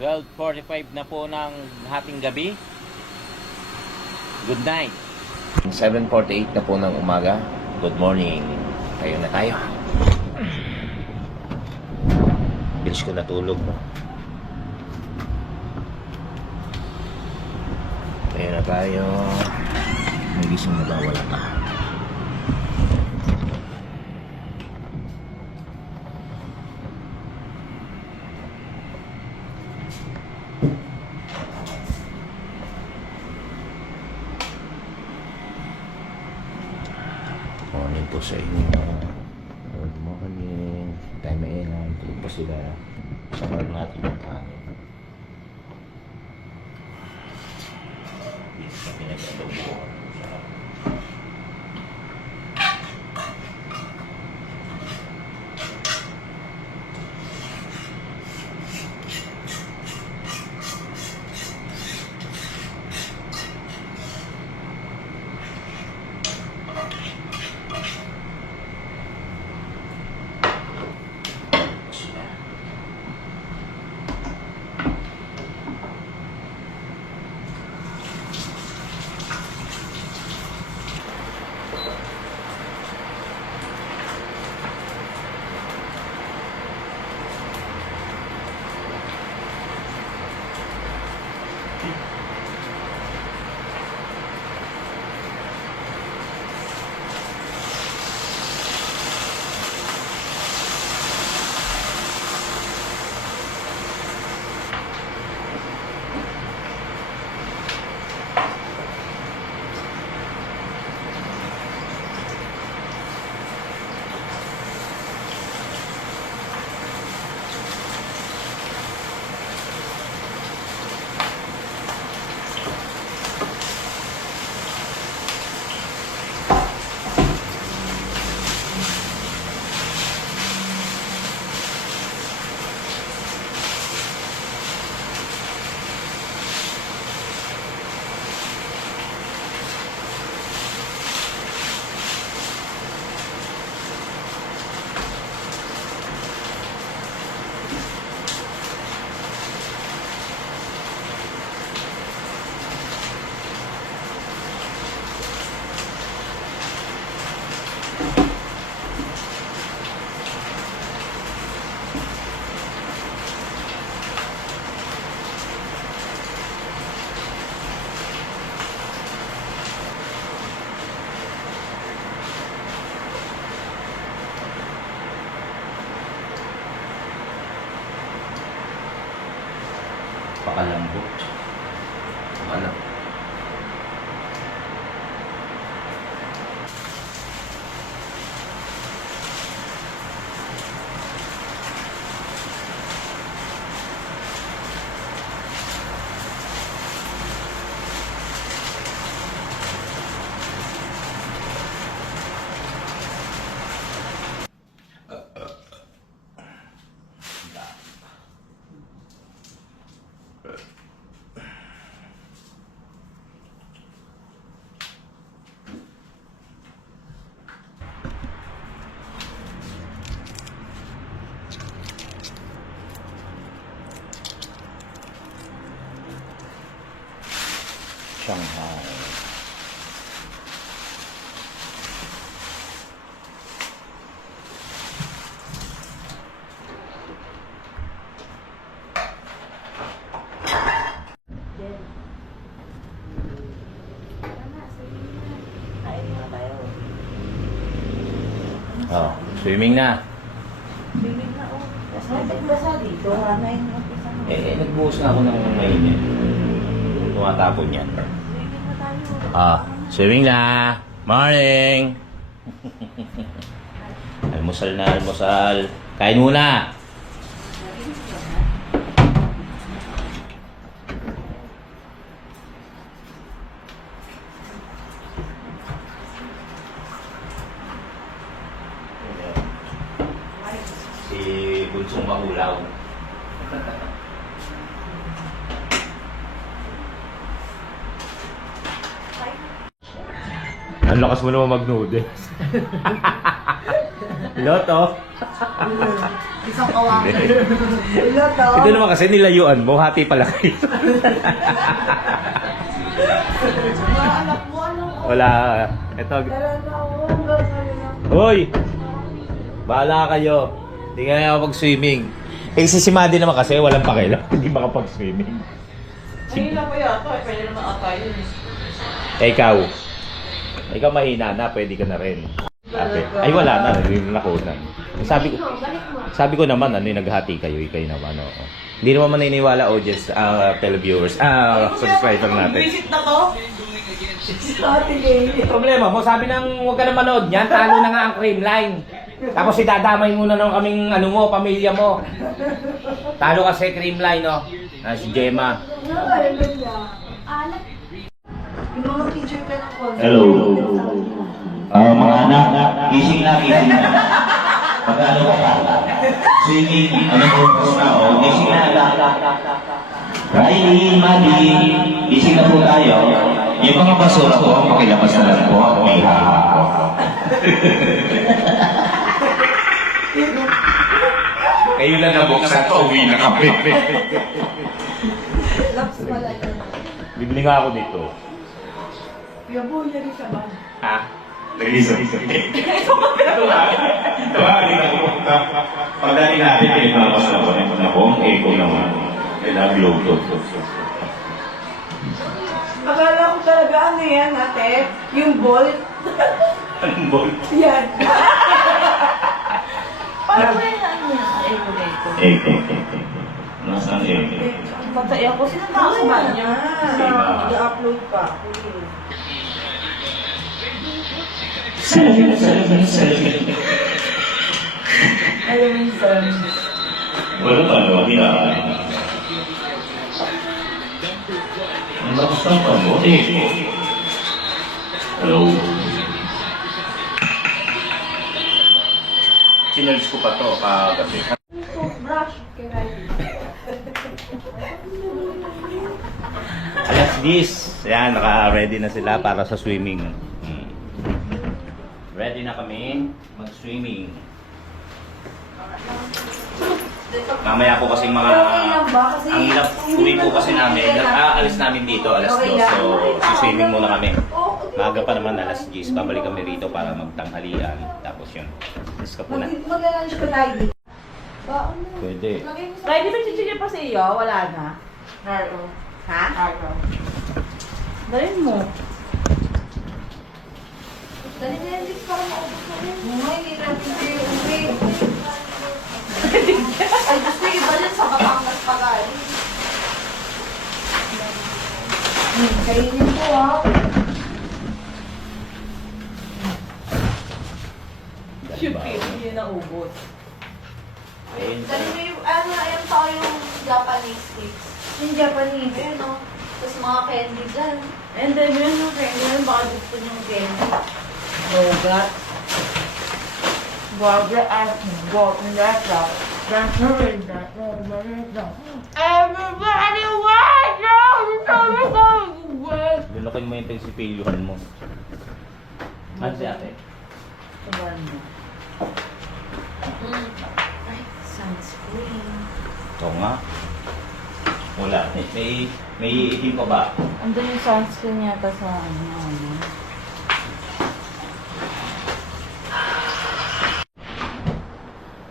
12:45 na po ng hating gabi. Good night. 7:48 na po ng umaga. Good morning. Tayo na tayo. Bilis ko natulog, no? Tayo na tayo. May gising na ba? Wala pa. Morning po sa inyo. Good morning. Time na ilan. Tulog pa sila. Samar natin yung kanin. Dito sa pinag-adobo. Pakalambot. Ano? Shanghai. Oh, swimming na. Swimming na, oh. Tapos nagbasa dito. Ano yung umpisa mo? Nagbuhos na ako ng mainit. Tumatapon yan. Swimming na tayo. Swimming na. Morning. Almusal na, almusal. Kain muna. Si Bunsong Mahulaw. Ang lakas mo naman mag-noodles. Loto. Isang kawakan. Loto. Ito naman kasi nilayuan mo, hati pala kayo. Mga anak mo, ano? Wala. Ito. Talaga, oh. Hoy! Bahala kayo. Hindi ka na mag-swimming. Eh, si Maddie naman kasi walang pakialam. Hindi makapag-swimming. Ayun lang po yata. Pwede naman ata yun. Eh, ikaw mahina na, pwede ka na rin. Okay. Ay, wala na. Hindi na nakunan. Sabi ko naman, naghati kayo naman. Oo. Hindi naman maniniwala, audience, televiewers, subscriber natin. Visit na to? Ate Lady. Problema mo, sabi nang huwag ka na manood niyan, talo na nga ang cream line. Tapos idadamay muna ng kaming pamilya mo. Talo kasi cream line, no? Si Gemma. Yung mga picture ka ng concert. Hello. Mga anak, gising na. Pag-ano ka pa? Swimming, po na, gising na. Riley, Maddie, gising na po tayo. Yung mga basura po, pakilabas na lang po. May hahap po. Kayo lang nabuksan to, uwi na kami. Laps pala yun. Bibili nga ako dito. Yabo, yan yung saban. Ha? Nag-iso. Ito ba? Pagdali natin, pinipalabas na po. Ito na po, ang echo naman. Nag-glow to. Akala ko talaga ano yan, ate? Yung ball. Anong ball? Yan. Parang may ano yan. Echo. Nasaan echo? Patay ako. Sino nakakaman niya? Mag-upload pa. Selfie. Alam mo yung son. Wala pa, no? Hinaan. Ang lakas ng pamo. Hello. Sinerge ko pa to kagabi. Toothbrush. Alas 10. Yan, naka-ready na sila para sa swimming. Ready na kami mag-swimming. Mamaya po kasing mga... Okay lang ba? Kasi ang hirap uwi po kasi namin. Aalis namin dito alas 2. So, swimming muna kami. Maaga pa naman alas 10. Babalik kami rito para magtanghalian. Tapos yun. Let's ka po na. Mag-lunch pa tayo dito. Baon na. Pwede. Ready ba chichigil pa sa iyo? Wala na. Haro. Ha? Haro. Dalhin mo. Dali na yan, Liz, para maubos na rin. Hindi natin kayo uwi. Ay, gusto yung iba dyan sa Batangas pa galing. Kainin po, ha? Shoot, hindi na ubos. Dali mo yung, ayun pa yung Japanese cakes. Yung Japanese? Ayun, o. Tapos mga candy dyan. And then, yun yung candy dyan, baka gusto nyo candy. Bogat. Bogat at bogat. That's really that. Everybody watch out! Lulokin mo yung tensipilyohan mo. Ano si ate? Ay, sunscreen. Oo nga. Wala. May itim ka ba? Andun yung sunscreen yata sa ano.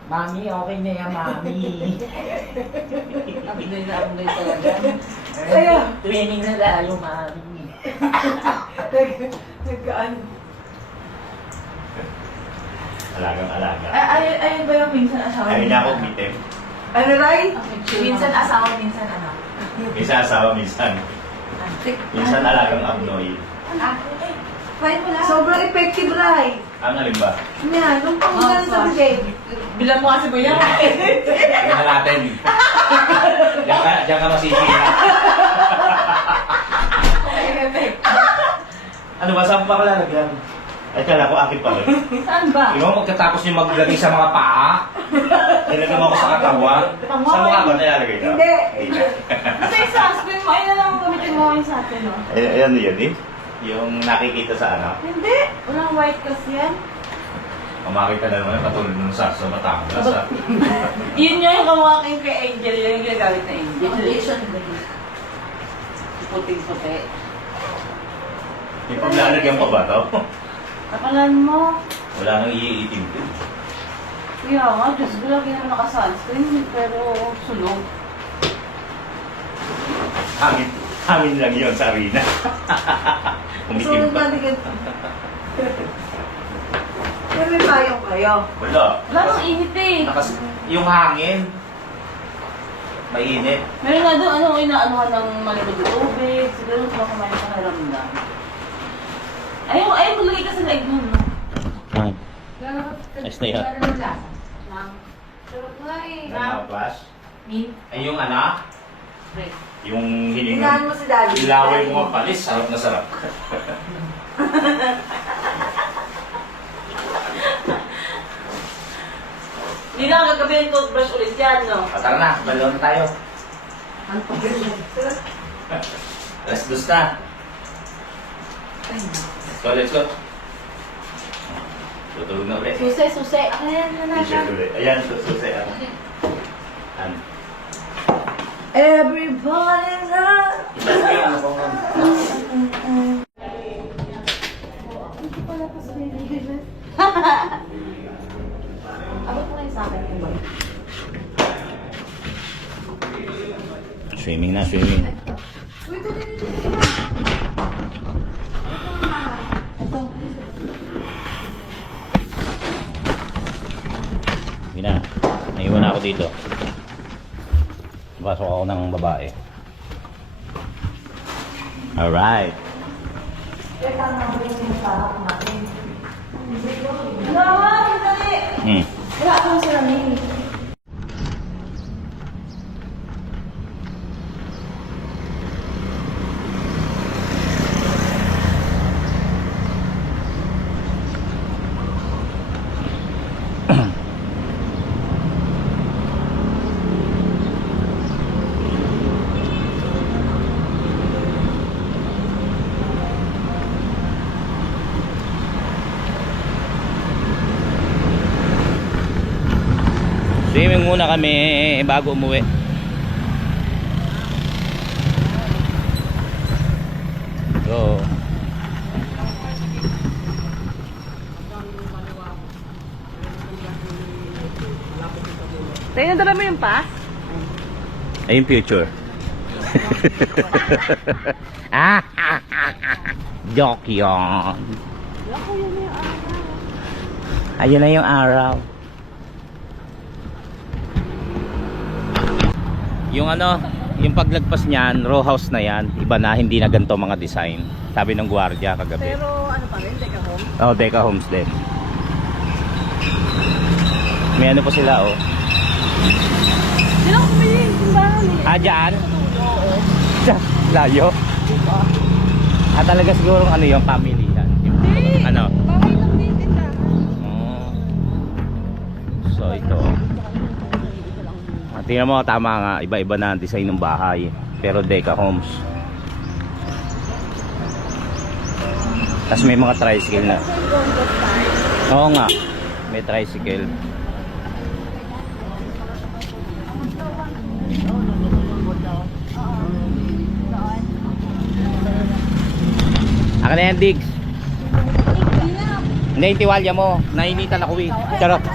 Mami, okay na yan, Mami. Abdoy talaga. Kaya, training na lalo, Mami. Nagkaan. Alagang-alaga. Ayun ba yung minsan asawa? Ayun na ako, bitem. Ano, Ray? Minsan asawa, minsan ano? Minsan asawa, minsan. Minsan alagang abnoy. Sobrang effective, Ray. Ang alin ba? Yan, nung pangunan sa bigay. Bilang mo kasi ba yan? Yan na natin. Diyan ka masisira. Ano ba? Saan pa ka lalagyan? Ay, kala ko akin pa rin. Saan ba? Yung magkatapos yung maglagay sa mga paa, nilagay mo ako sa katawan. Sa mukha ba nilalagay na? Hindi. Hindi. Kasi yung sunscreen mo, ayun na lang gamitin mo yung sa atin, no? Ano yun eh? Yung nakikita sa ano? Hindi. Walang white kasi yan. Makita na naman katulad nung sa Batangas. Yun nga yung kawakin kay Angel, yun yung ginagamit na Angel. Foundation ba yun? Puting-puti. Yung paglalagyan pa ba to? Kapalan mo. Wala nang iitim din. Kaya nga, Diyos ko lagi naman naka-sunscreen, pero sunog. Hangin lang yun sa arena. Umitim pa. Pero may payong kayo. Wala. Wala nang init eh. Yung hangin. Mainit. Meron nga doon, inaanuhan ng malikod na tubig. Siguro baka may panaramdam. Ayaw, maglagay ka sa leg mo, no? Ayos na yan. Sarap nga eh. Flash? Mint. Ay yung ano? Break. Yung Tingnan mo si Daddy. Ilaway mo mapalis. Sarap na sarap. Hindi na gagabi ng toothbrush ulit yan, no? Tara na. Balaw na tayo. Ano pa ganyan? Alas dos na. Let's go. Tutulog na ulit. Susi. Ayan, T-shirt ulit. Ayan, susi. Ano? Everybody love. Ano po nga? Hindi pala pa sa nililibet. Abot mo kayo sa akin yung bag. Swimming na, swimming. Wait, ito. Hindi na. Naiwan na ako dito. Pasok ako ng babae. Alright. Teka, nabalik yung sarap natin. Nawa, dali! Wala akong salamin. Swimming muna kami bago umuwi. Go. Tayo na dala mo yung pass? Ayun future. Joke yun. Ayun na yung araw. Yung ano, yung paglagpas niyan, row house na yan, iba na, hindi na ganito mga design. Sabi ng gwardiya kagabi. Pero ano pa rin, Deca Home? Oh, Deca Homes din. May ano po sila, oh. Sino ko may yung simbahan eh? Ah, dyan? Layo? Ah, talaga siguro ano yung family yan. Hindi! Ano? Bahay lang din tindahan. Oh. So, ito. Tingnan mo, tama nga, iba-iba na ang design ng bahay. Pero Deca Homes. Tapos may mga tricycle na. Oo nga, may tricycle. Akin na yan, Diggs. Hindi, yung tiwalya mo. Nainitan ako eh. Charot.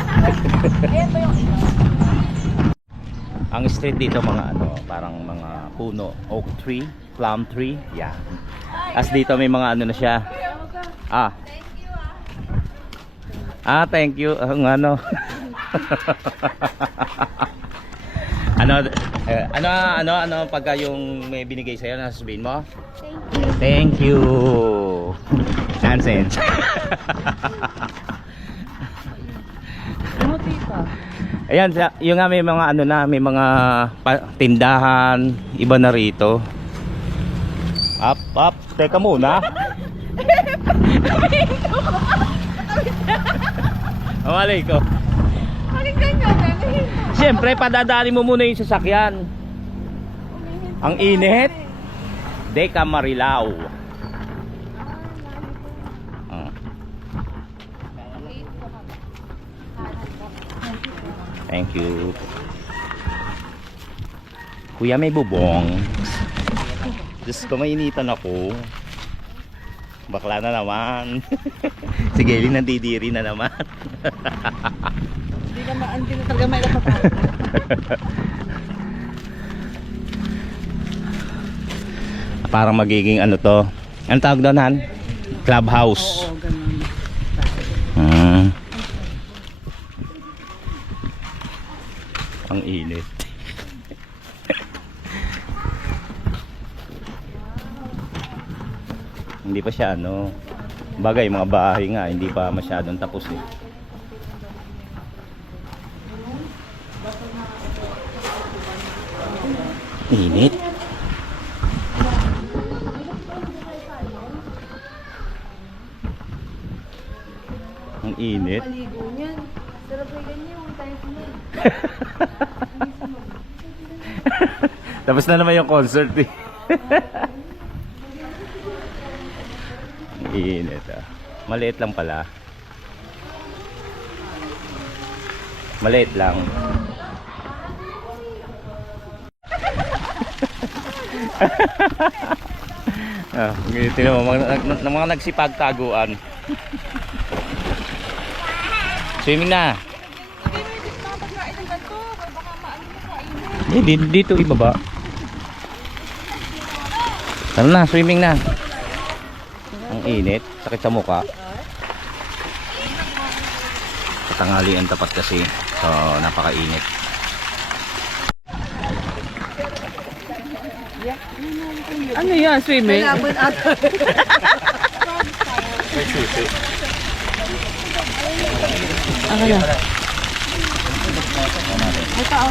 Ang street dito mga ano, parang mga puno, oak tree, plum tree, yeah. As dito may mga ano na siya. Thank you. Ang ano. ano pagka yung may binigay sa'yo, nasasabihin mo? Thank you. Nonsense. Ano, tita? Ayan, yung nga may mga ano na, may mga tindahan, iba na rito. Up, teka muna. Amalay ko. Siyempre, padadali mo muna yung sasakyan. Ang init. Deca Marilao. Thank you. Kuya, may bubong. Diyos ko, mainitan ako. Bakla na naman. Si Gayle nandidiri na naman. Hindi na talaga may lapatan. Parang magiging ano to. Ano tawag doon, Han? Clubhouse. Oo, ganun. Ang init. Hindi pa siya ano. Bagay, mga bahay nga, hindi pa masyadong tapos eh. Init. Ang init. Maligo niyan. Sarap na ganyan. Huwag tayo sunod. Tapos na naman yung concert eh. Ang init ah. Maliit lang pala. Maliit lang. Tingnan mo, mga nagsipagtaguan. Swimming na. Dito ibaba. Tara na, swimming na. Ang init, sakit sa mukha. Katanghalian tapat kasi. So, napakainit. Ano yan, swimming? Laban ata. May susi. Ano na? May tao.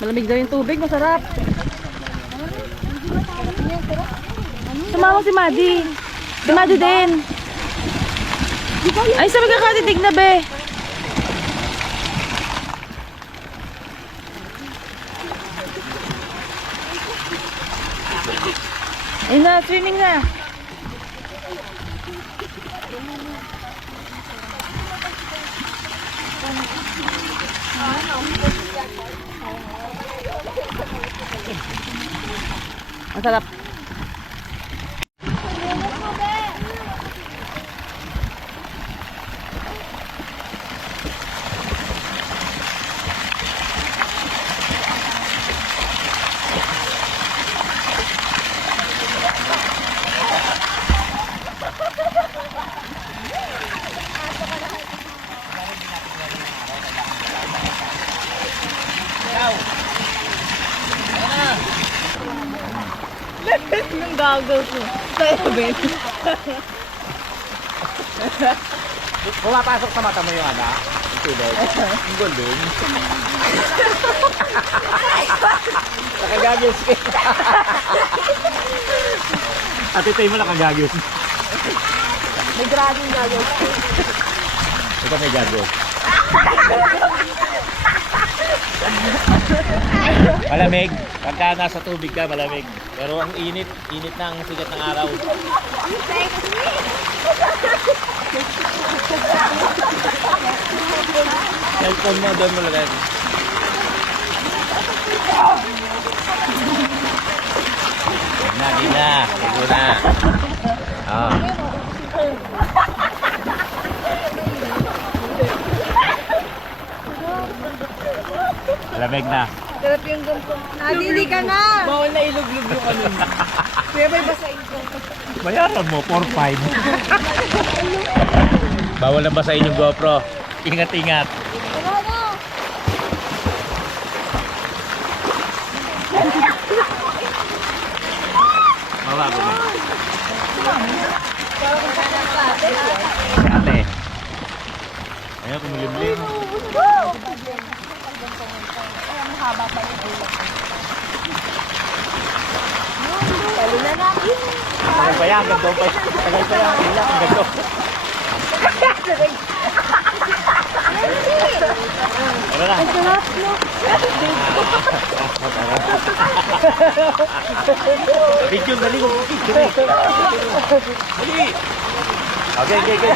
Malamig daw yung tubig, masarap. Sumama si Madi. Si Madi din. Ay, sabi ka katitig na be. Ayun na, swimming na. Masarap. Yung goggles mo. Sa'yo, Ben. Pumapasok sa mata mo yung ano? Tubig. Ang gulong. Nakagagos ka. At ito mo nakagagos. May grabing goggles. Ito may gagos. Malamig. Pagka nasa tubig ka, malamig. Pero ang init, init ng sikat ng araw. Cellphone mo, doon mo lang. Di na. Ligo na. Ah. Malamig na. Sarap yung ganito. Nadili ka na. Bawal na iluglog yung ano. Kaya may basahin ko. Bayaran mo, 4-5. Bawal na basahin yung GoPro. Ingat-ingat. Tara na. Mabago mo. Si ate. Ayaw, kumulimlim. Talo na natin. Tagal pa yan, ganito pa yan. Tagal pa yan, ilang, ganito. Ano na? Sarap, no? Video, dali mo. Dali. Okay, okay, okay.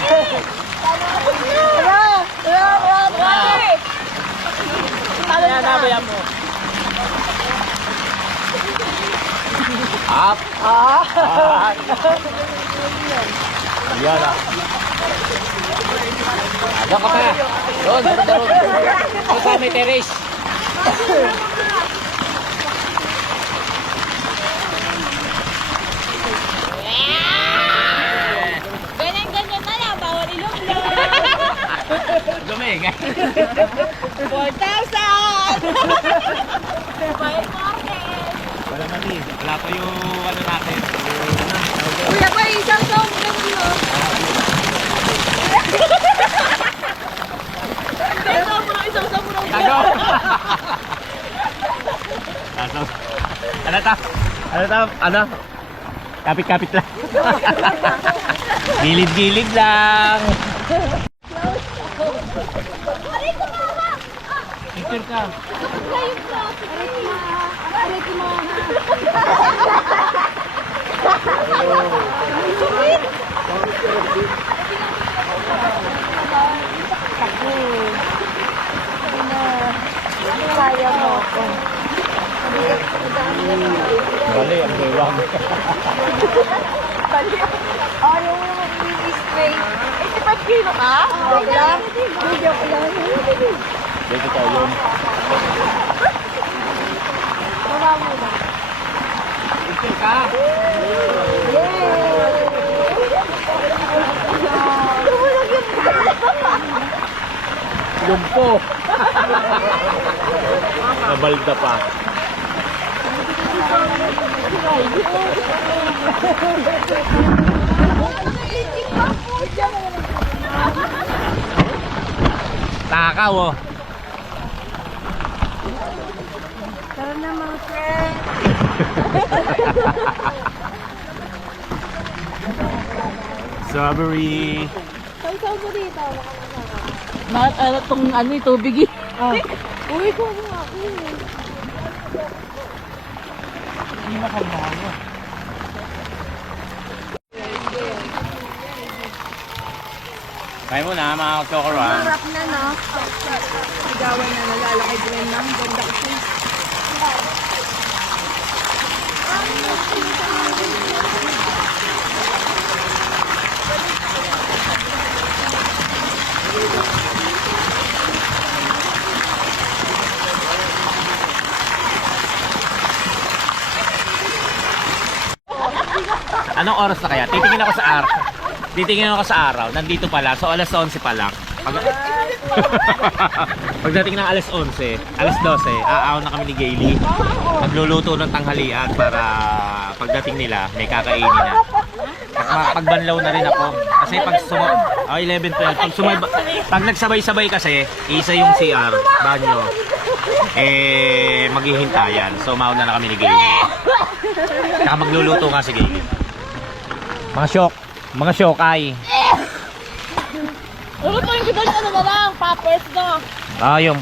Nabayan mo. Up. Yan ah. Doon ka pa. Doon. Doon sa may terrace. Ganyan-ganyan na lang, bawal ilog-log. Lumig. 4,000! Bayad mo ako. Wala mali. Wala pa yung ano natin. Kuya pa, isang song ganun mo. Isang song mo. Tago! Tago. Ano ta? Ano ta? Ano? Kapit-kapit lang. Gilid-gilid lang. Picture ka. Kaya mo ako. Bali, ang bewang. Oh, yung i-spray. 85 kilo ka? Joke lang. Joke lang. Dito tayo yun. Baba mo na. Picture ka. Lumpo. Nabalda pa. Takaw oh. Tara na mga friends. Strawberry. Saan mo dito? Itong ano, tubig eh. Uy, ko mo ako. Kaya mo na mga chokoran. Harap na, no? Sigawan na nalalakay din ng ganda kasi. Anong oras na kaya? Titingin ako sa araw. Titingin ako sa araw. Nandito pala. So alas 11 pa lang. Pagdating ng alas 11, alas 12, aaw na kami ni Gailey. Magluluto ng tanghalian para pagdating nila, may kakainin na. Pagbanlaw na rin ako. Kasi pag 11, 12, pag nagsabay-sabay kasi, isa yung CR, banyo, maghihintayan. So mauna na kami ni Gailey. Saka magluluto nga si Gailey. Mga syokay. Lulutuin ko doon ano na lang, poppers no. Ah, yung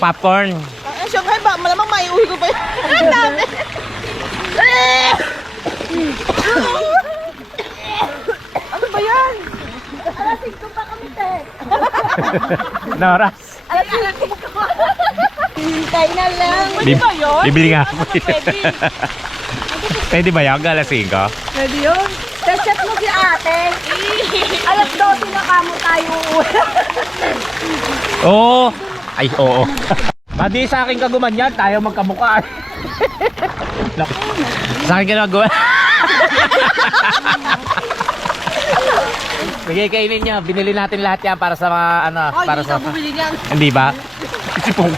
popcorn. Ang syokay ba? Malamang maiuwi ko pa yun. Ang dami. Ano ba yan? Alas 5 pa kami, te. Noras. Alas 5. Hintay na lang. Pwede ba yun? Bibili nga Ano ako. ba pwede? Pwede ba yan? Alas 5? Pwede yun. Chat mo si ate. Alas 12 na kamo tayo. Oo. Ay, oo. Pati sa akin kaguman yan, tayo magkamukha. Sa akin kagaguman. Bigay kainin niya. Binili natin lahat yan para sa mga ano. Oh, Para hindi sa... ka bumili niyan. Hindi ba? Sipong.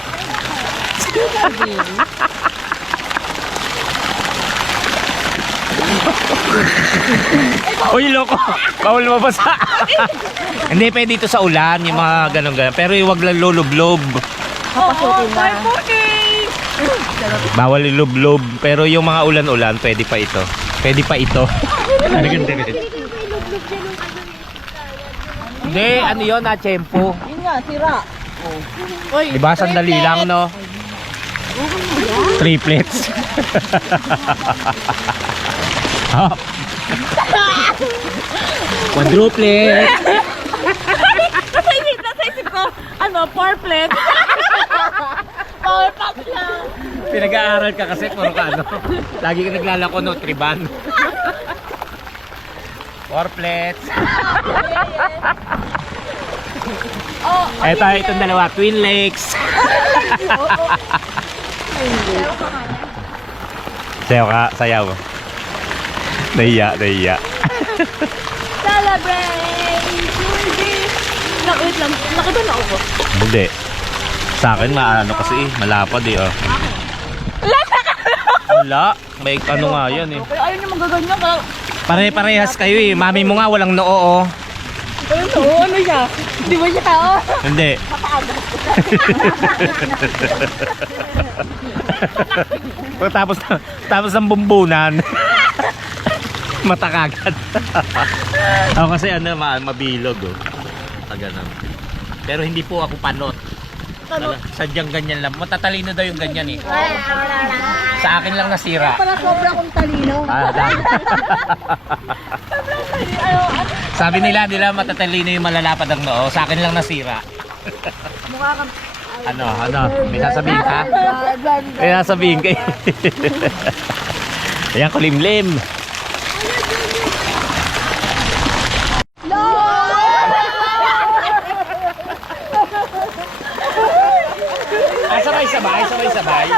Uy, loko. Bawal mabasa. Hindi, pwede dito sa ulan, yung mga ganun-ganun. Pero huwag lang lulublob. Oo, tayo po eh. Bawal ilublob. Pero yung mga ulan-ulan, pwede pa ito. Pwede pa ito. Ano ganda rin? Hindi, ano yun, na tiyempo. Yun nga, sira. Uy, Diba, sandali lang, no? Triplets. Oh. Quadruplet. Nasa isip ko, ano, fourplet. Power pack lang. Pinag-aaral ka kasi puro ka ano. Lagi ka naglalako no, triban. Fourplets. Oh, Eto, itong dalawa, Twin Lakes. Sayaw ka, sayaw. Nahiya. celebrate! Wait lang, nakita na ako. Hindi. Sa akin, maano kasi malapad oh. Wala. May ano nga yan Pero ayaw niyo magaganyan ka. Pare-parehas kayo Mami mo nga walang noo Ano siya? Di ba siya tao? Hindi. tapos ng bumbunan. Mata kagad. Ako kasi ano, mabilog ganun. Pero hindi po ako panot. Sadyang ganyan lang. Matatalino daw yung ganyan Sa akin lang nasira. Para sobra kong talino. Sabi nila matatalino yung malalapad ang noo. Sa akin lang nasira. Mukha kang... Ano? May sasabihin ka? May sasabihin ka Ayan, kulimlim. Sabay.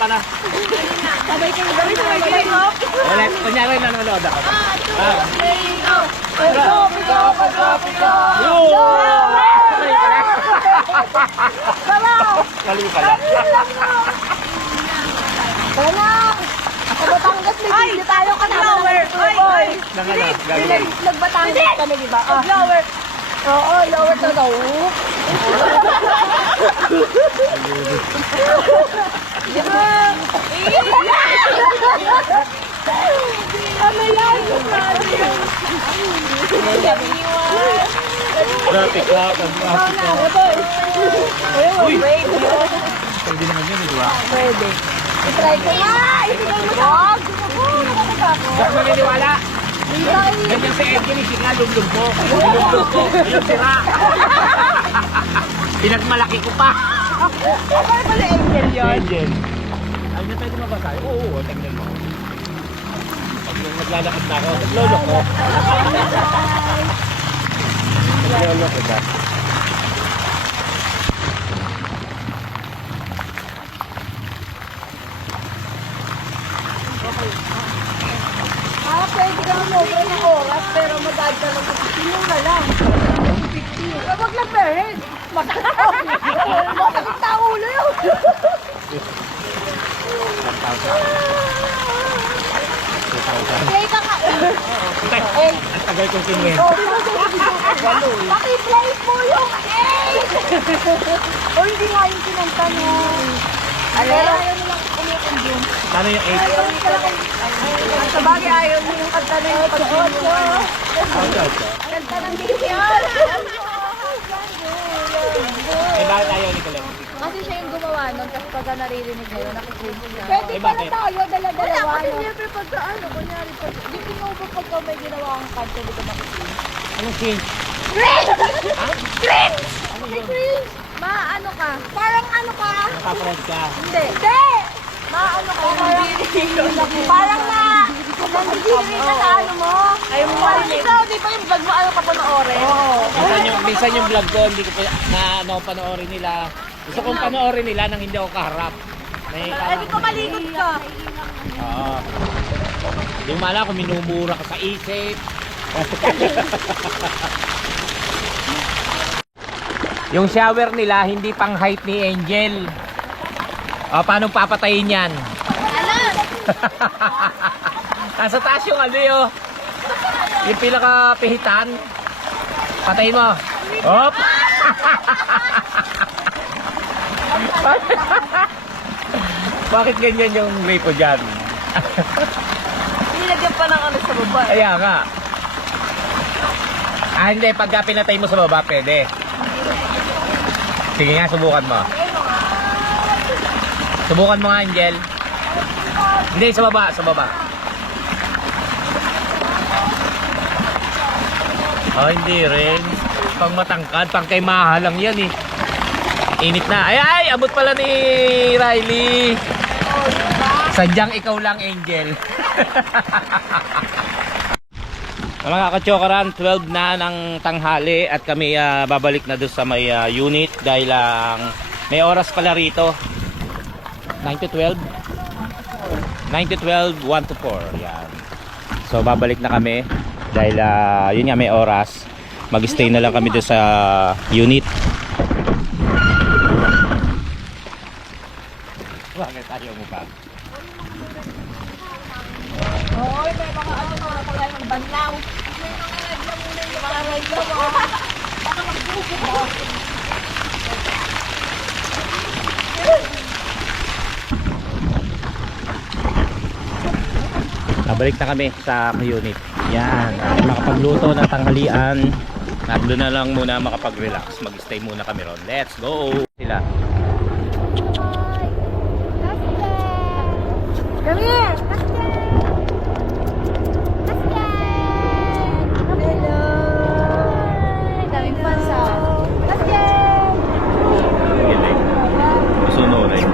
Pana. Sabay kayo. Ulit, kunyari nanonood ako. Mali pala. Batangas, may video tayo kasama ng Tuboy. Nagbatangas kami, di ba? Flower. Oo, lower to daw. Ano yan? Traffic ka. Uy! Pwede naman yun, di ba? Pwede. I-try ko. Itigay mo to. Huwag maniniwala. Ganyan si Edwin, singa, lumlum ko. Yung sira. Pinagmalaki ko pa. Ano pala angel yun? Angel. Ay, na pwede mabasa? Oo, tingnan mo. Pag naglalakad na ako, naglolo ko. Naglolo ko ba? Pwede ka sobra ng oras, pero madad ka lang sa 15 na lang. 15. Huwag lang parent. Masakit na ulo yun. Play ka ka. Ang tagal kong kinuwin. Paki-play po yung 8. O hindi nga yung kinanta niya. Ayaw mo lang kumikonsume. Paano yung 8? Sa bagay ayaw mo yung kanta na yung pag-8. Kanta ng BTR. Eh, bakit ayaw ni Colette? Kasi siya yung gumawa nun, tapos pagka naririnig na yun, nakikita siya. Pwede Eh, pala bakit? tayo, dala-dalawa. Wala, kasi no? siyempre pagka ano, kunyari, pag, yung pinubo pagka may ginawa kang kanta, di ko nakikita. Anong scene? Maano ka? Parang ano ka? Nakaproud ka? Hindi. Hindi! Maano ka? Parang na... Nandidiri ka na ano mo? Ayaw mo Parang marinig. ikaw, di ba yung vlog mo ano ka panoorin? Oo. Minsan yung vlog ko, hindi ko pa na panoorin nila. Gusto kong panoorin nila nang hindi ako kaharap. May Eh, di ko malikot ka. Oo. Hindi mo alam kung minumura ka sa isip. Yung shower nila, hindi pang height ni Angel. O, paano papatayin yan? Nasa taas yung ano yun. Yung pinaka-pihitan. Patayin mo. Hop! Bakit ganyan yung gripo dyan? Nilagyan pa ng ano sa baba. Kaya nga. Hindi. Pagka pinatay mo sa baba, pwede. Sige nga, subukan mo. Subukan mo nga, Angel. Hindi, sa baba, sa baba. Oh, hindi rin. Pang matangkad, pang kay Maha lang yan eh. Init na. Ay, ay! Abot pala ni Riley. Sadyang ikaw lang, Angel. Mga kachokaran, 12 na ng tanghali at kami babalik na doon sa may unit dahil may oras pala rito. 9 to 12? 9 to 12, 1 to 4. Yan. So babalik na kami dahil yun nga may oras. Mag-stay na lang kami doon sa unit. Bakit ayaw mo ba? Oo, may mga ano na pala ng banlaw. May mga radyo muna yung mga radyo. Baka magbuko mo. Nabalik na kami sa unit. Yan, makapagluto ng tanghalian. Nandun na lang muna makapag-relax. Mag-stay muna kami ron. Let's go! Sila. Come here! Hello! Daming pansa. Galing. Susunurin.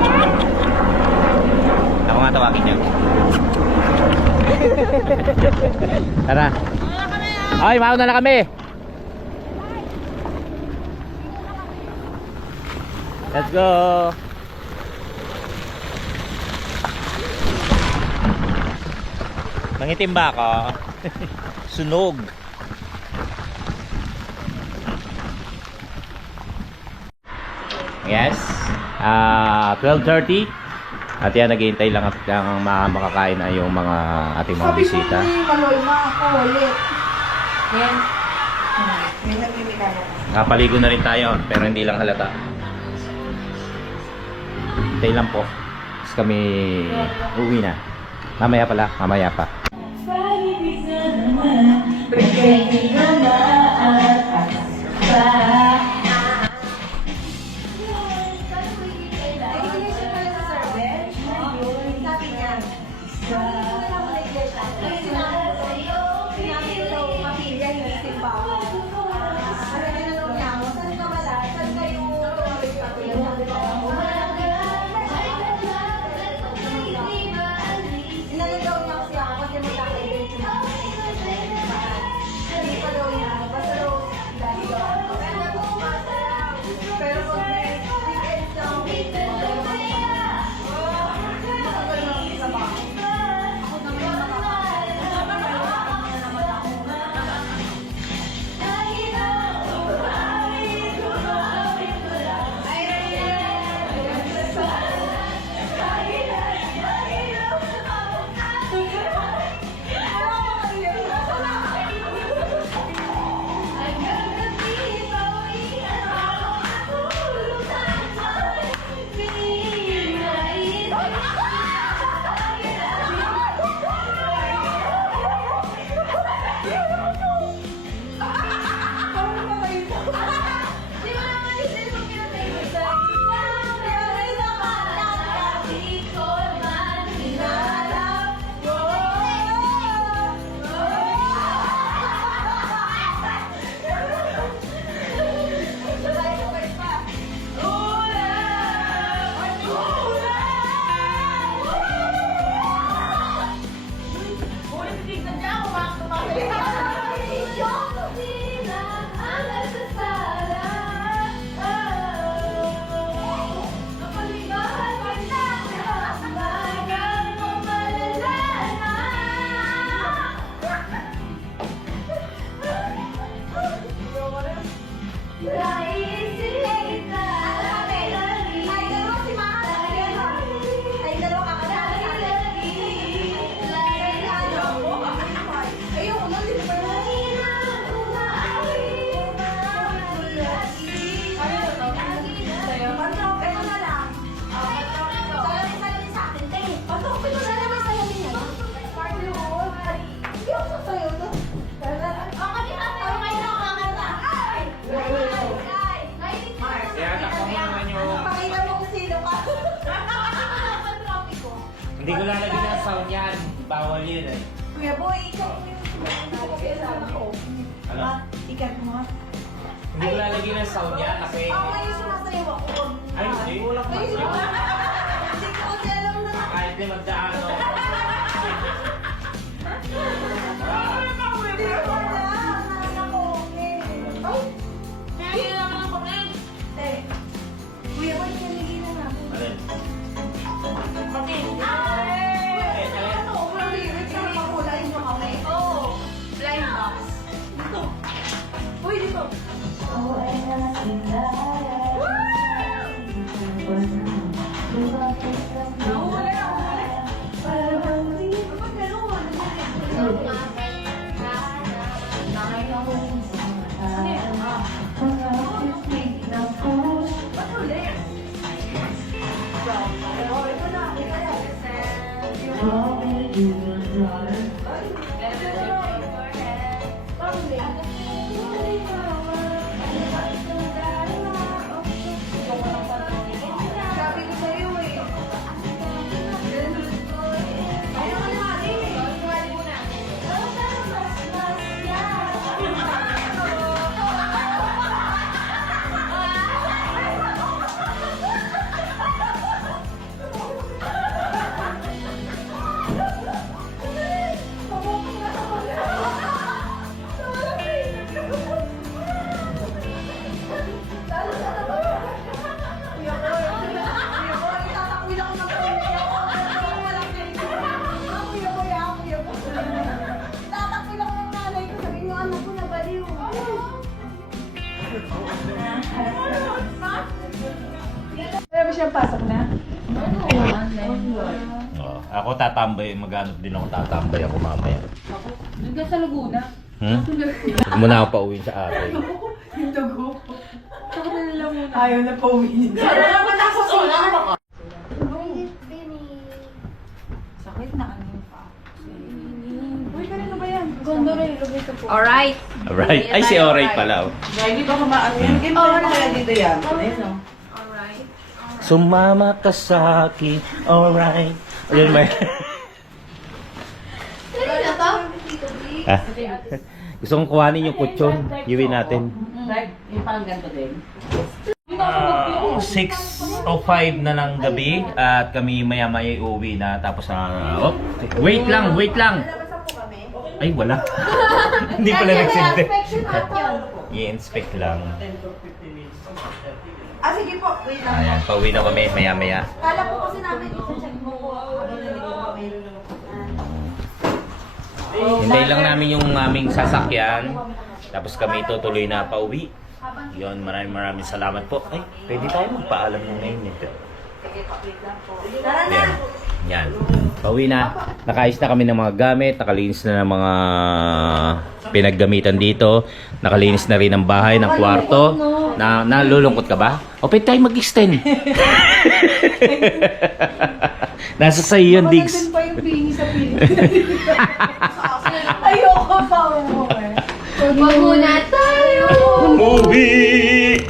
Ako nga tawagin niya. Tara. Ay, mauna na kami. Let's go. Nangitim ba ako? Sunog. Yes. 12:30. At yan, naghihintay lang at ang makakain na yung mga ating mga bisita. Maloy mo ako ulit. Yan. May nagmimikaya. Nakapaligo na rin tayo, pero hindi lang halata. Hintay lang po. Tapos kami uwi na. Mamaya pala, mamaya pa. Inaligaw niya kasi ako kasi magkakaibig siya. Hindi pa daw Hindi ko lalagyan ng sound yan. Bawal yun eh. Kuya Boy, ikaw yung ako. Ano? Ikat mo. Hindi ko lalagyan ng sound yan kasi... May sumasayaw ako. Ay, hindi. Hindi ko kasi alam na. Kahit di magdaano. Hindi ko alam. Nasa ko. Kaya naman ako na. Kuya Boy, kanigin na ako. Ano yun? Pati. Ano? Walang lyrics na makulain nyo kami. Oo. Blind box. Dito. Uy, dito. Nahuli na, nahuli. Ba't ganun? Ba't huli? Oh, ito na, ito na. Sabi ko sa'yo eh. Ayaw ka na eh. Meron siyang pasok na? Oh, ako tatambay. Maghanap din ako tatambay ako mamaya. Doon ka sa Laguna. Huwag mo na ako pauwiin sa atin. Yung dugo. Saka na nila muna. Ayaw na pauwiin. Salamat ako sila. Sakit na ano yung pa. Uy, kanino ba yan? Gondo rin, ilugay ko po. Alright. Alright. Ay, si Oray pala. Oh. Hindi ba kumaan yan? Game pa na kaya dito yan. Ayun o. Alright. Sumama ka sa akin. Alright. Ayun ba? Ah. Gusto kong kuhanin yung kutsyon. Iuwi natin. Yung parang ganito din. 6:05 na ng gabi at kami maya-maya uuwi na tapos wait lang. Ay, wala. Hindi pala nagsindi. I-inspect lang. Ah, sige po. Wait lang. Ayan, pauwi na kami maya-maya. Kala po kasi namin i-check mo po. Hintay lang namin yung aming sasakyan. Tapos kami tutuloy na pauwi. Yun, maraming salamat po. Ay, pwede tayo magpaalam ng ngayon nito. Tara na. Yan. Yan. Pauwi na. Nakaayos na kami ng mga gamit. Nakalinis na ng mga pinaggamitan dito. Nakalinis na rin ang bahay, ng kwarto. Nalulungkot ka ba? O, pwede tayo mag-extend. Nasa sa'yo yun, Diggs. Nandun pa yung pini sa pini. Ayoko pa mo eh. Wag muna tayo. Movie!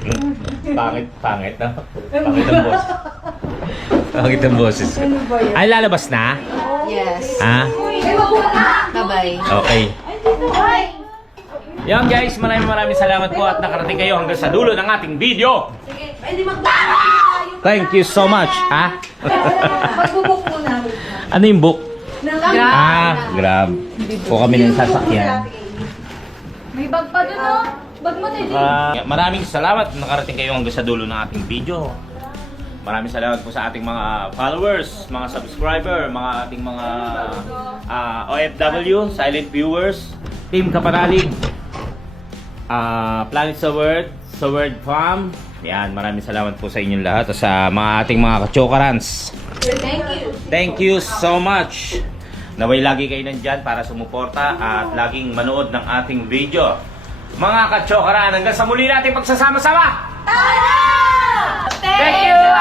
Pangit na. Pangit ang boss. Pangit ang boses ko. Ay, lalabas na? Yes. Ha? Bye-bye. Okay. Yan guys, maraming salamat po at nakarating kayo hanggang sa dulo ng ating video. Sige. Ay, di magbubuka. Thank you so much. Ha? Magbubuk muna. Ano yung book? Grab. Grab. Po kami ng sasakyan. May bag pa dun, oh. Bag mo na, Maraming salamat na nakarating kayo hanggang sa dulo ng ating video. Maraming salamat po sa ating mga followers, mga subscriber, mga ating mga OFW, silent viewers, Team Kapanalig, Planet sa Word Farm. Yan, maraming salamat po sa inyong lahat at sa mga ating mga kachokarans. Thank you. Thank you so much. Naway lagi kayo nandyan para sumuporta at laging manood ng ating video. Mga kachokaran, hanggang sa muli natin pagsasama-sama! Thank you.